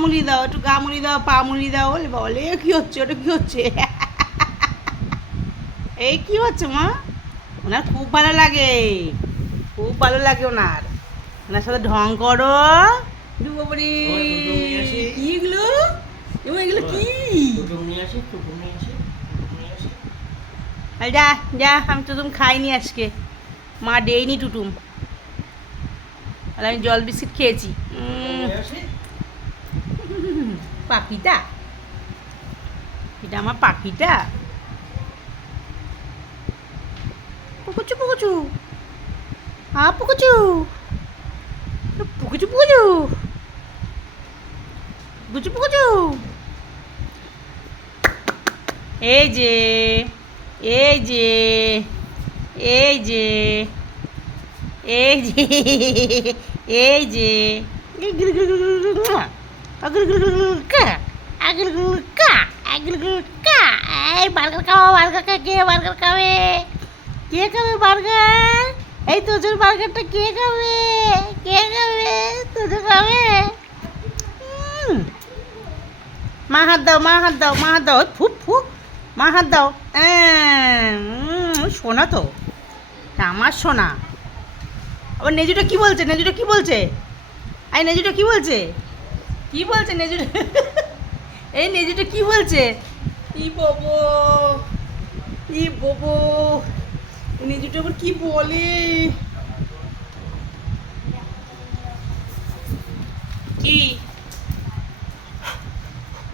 মুড়ি দাও, একটু গা মুড়ি দাও, পা মুড়ি দাও, বলে বলে, কি হচ্ছে, ওটা কি হচ্ছে? এই কি হচ্ছে, মা? ওনার খুব ভালো লাগে, খুব ভালো লাগে ওনার। ওনার সাথে ঢং করো। কি এগুলো? এগুলো এগুলো কি? যা যা, আমি টুটুম খাইনি আজকে। মা দেয়নি টুটুম। আর আমি জল বিস্কিট খেয়েছি। পাখিটা? এটা আমার পাখিটা? পুকুচু পুকুচু। আ, পুকুচু। পুকুচু পুকুচু। পুকুচু পুকুচু। এই যে এই যে এই যে। এই যে এই যে বার্গার খাও বার্গার কে বার্গার খাবে কে খাবে বার্গার এই তোজোর বার্গারটা কে খাবে কে খাবে তোজো খাবে। মা হাত দাও মা হাত দাও মা হাত দাও ফুপ ফুপ মা হাত দাও সোনা তা আমার সোনা আবার নেজুটা কি বলছে? নেজুটা কি বলছে? আই নেজুটা কি বলছে? কি বলছে নেজুটা? এই নেজুটা কি বলছে? ই বাবো ই বাবো, নেজুটা আবার কি বলে? কি?